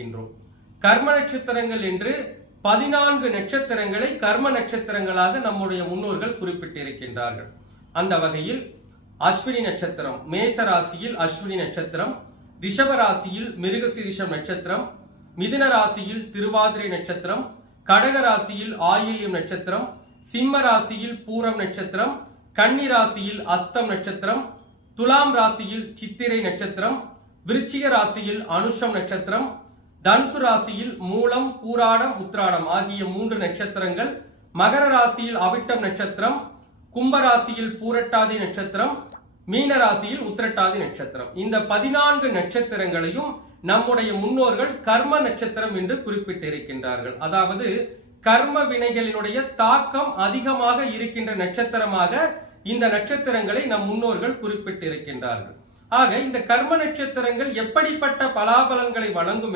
இருக்கின்றோம். கர்ம நட்சத்திரங்கள் என்று 14 நட்சத்திரங்களை கர்ம நட்சத்திரங்களாக நம்முடைய முன்னோர்கள் குறிப்பிட்டிருக்கின்றார்கள். அந்த வகையில் அஸ்வினி நட்சத்திரம், மேஷ ராசியில் அஸ்வினி நட்சத்திரம், ரிஷப ராசியில் மிருகசீரிஷம் நட்சத்திரம், மிதுன ராசியில் திருவாதிரை நட்சத்திரம், கடக ராசியில் ஆயில்யம் நட்சத்திரம், சிம்ம ராசியில் பூரம் நட்சத்திரம், கன்னி ராசியில் அஸ்தம் நட்சத்திரம், துலாம் ராசியில் சித்திரை நட்சத்திரம், விருச்சிக ராசியில் அனுஷம் நட்சத்திரம், தனுசு ராசியில் மூலம் பூராடம் உத்திராடம் ஆகிய 3 நட்சத்திரங்கள், மகர ராசியில் அவிட்டம் நட்சத்திரம், கும்ப ராசியில் பூரட்டாதி நட்சத்திரம், மீன ராசியில் உத்திரட்டாதி நட்சத்திரம். இந்த 14 நட்சத்திரங்களையும் நம்முடைய முன்னோர்கள் கர்ம நட்சத்திரம் என்று குறிப்பிட்டிருக்கின்றார்கள். அதாவது கர்ம வினைகளினுடைய தாக்கம் அதிகமாக இருக்கின்ற நட்சத்திரமாக இந்த நட்சத்திரங்களை நம் முன்னோர்கள் குறிப்பிட்டிருக்கின்றார்கள். ஆக இந்த கர்ம நட்சத்திரங்கள் எப்படிப்பட்ட பலாபலன்களை வழங்கும்